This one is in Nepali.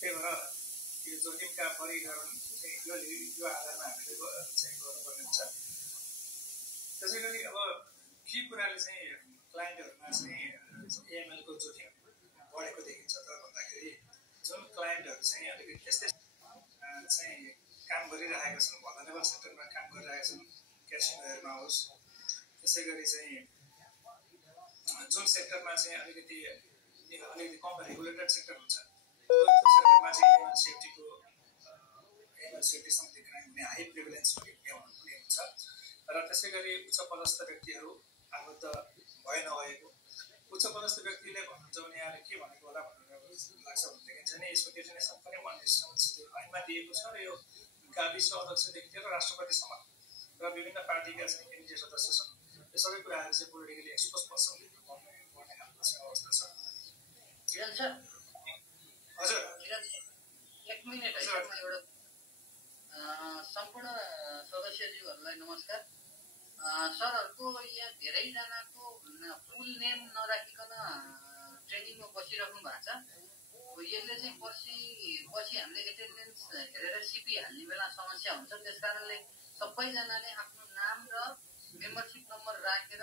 त्यही भएर यो जोखिमका वर्गीकरण चाहिँ यो आधारमा हामीले चाहिँ गर्नुपर्ने हुन्छ। त्यसै गरी अब के कुराले चाहिँ क्लाइन्टहरूमा चाहिँ एएमएलको जोखिम बढेको देखिन्छ त भन्दाखेरि जुन क्लाइन्टहरू चाहिँ अलिकति त्यस्तै चाहिँ काम गरिरहेका छन्, भलनरेबल सेक्टरमा काम गरिरहेका छन्, क्यासिनोहरूमा होस्, त्यसै गरी चाहिँ जुन सेक्टरमा चाहिँ अलिकति कम रेगुलेटेड सेक्टर हुन्छ त्यो सेक्टरमा चाहिँ एएमएल सेफ्टी सम्बन्धी क्राइम हुने हाई प्रिभिलेन्स पनि हुने हुन्छ। र त्यसै गरी उच्च पदस्थ व्यक्तिहरू आबद्ध भए नभएको उच्च पदस्थ व्यक्तिले भन्नुहुन्छ भने यहाँले के भनेको होला भनेर लाग्छ भनेदेखि चाहिँ यसको डेफिनेसन पनि ऐनमा दिएको छ र यो गाविस अध्यक्षदेखि लिएर राष्ट्रपतिसम्म र विभिन्न पार्टीका चाहिँ केन्द्रीय सदस्य छन्, यो सबै कुराहरू चाहिँ पोलिटिकली एक्सपोज पर्सनले पर्ने खालको चाहिँ अवस्था छ। हजुर एक मिनट एउटा सम्पूर्ण सदस्यज्यूहरूलाई नमस्कार। सरहरूको यहाँ धेरैजनाको फुल नेम नराखिकन ट्रेनिङमा बसिराख्नु भएको छ। यसले चाहिँ पछि हामीले एटेन्डेन्स हेरेर सिपी हाल्ने बेला समस्या हुन्छ। त्यस कारणले सबैजनाले आफ्नो नाम र मेम्बरसिप नम्बर राखेर